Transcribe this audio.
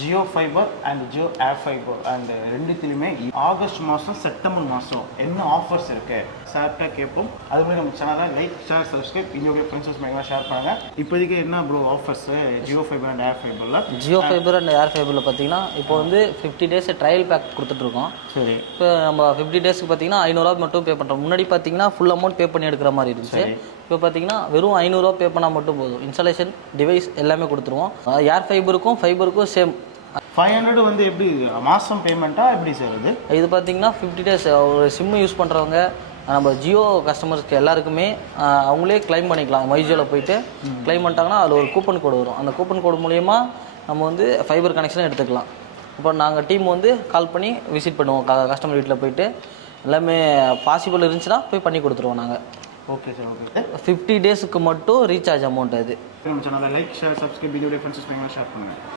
Jio fiber and Jio air fiber and ரெண்டுத்திலுமே August மாதம் September மாதம் என்ன ஆஃபர்ஸ் இருக்கு சார்ட்டாக கேட்போம். அது மாதிரி நம்ம சேனலை லைக் ஷேர் சப்ஸ்கிரைப் இன்னொரு ஃப்ரெண்ட்ஸ் மேக்ஸிமம் ஷேர் பண்ணுங்க. இப்போதைக்கு என்ன bro offers Jio fiber and air ஃபைபரில்? ஜியோ ஃபைபர் அண்ட் ஏர் ஃபைபரில் பார்த்தீங்கன்னா இப்போ வந்து 50 days ட்ரையல் பேக் கொடுத்துட்ருக்கோம். சரி, இப்போ நம்ம 50 daysக்கு பார்த்தீங்கன்னா 500 மட்டும் பே பண்ணுறோம். முன்னாடி பார்த்தீங்கன்னா ஃபுல் அமௌண்ட் பே பண்ணி எடுக்கிற மாதிரி இருந்துச்சு. இப்போ பார்த்தீங்கன்னா வெறும் 500 பே பண்ணால் மட்டும் போதும். இன்ஸ்டாலேஷன் டிவைஸ் எல்லாமே கொடுத்துருவோம். ஏர் ஃபைபருக்கும் சேம் 500 வந்து எப்படி மாதம் பேமெண்ட்டா எப்படி சார் இது பார்த்தீங்கன்னா 50 days ஒரு சிம்மு யூஸ் பண்ணுறவங்க நம்ம ஜியோ கஸ்டமர்ஸ்க்கு எல்லாருக்குமே அவங்களே கிளைம் பண்ணிக்கலாம். மைஜியோவில் போயிட்டு கிளைம் பண்ணிட்டாங்கன்னா அதில் ஒரு கூப்பன் கோடு வரும். அந்த கூப்பன் கோடு மூலயமா நம்ம வந்து ஃபைபர் கனெக்ஷனை எடுத்துக்கலாம். இப்போ நாங்கள் டீம் வந்து கால் பண்ணி விசிட் பண்ணுவோம் கஸ்டமர் வீட்டில் போயிட்டு. எல்லாமே பாசிபிள் இருந்துச்சுன்னா போய் பண்ணி கொடுத்துருவோம் நாங்கள். Okay sir, okay. 50 daysக்கு மட்டும் ரீசார்ஜ் அமௌண்ட் அது. நம்ம சேனலை like share subscribe video friends share பண்ணுங்கள்.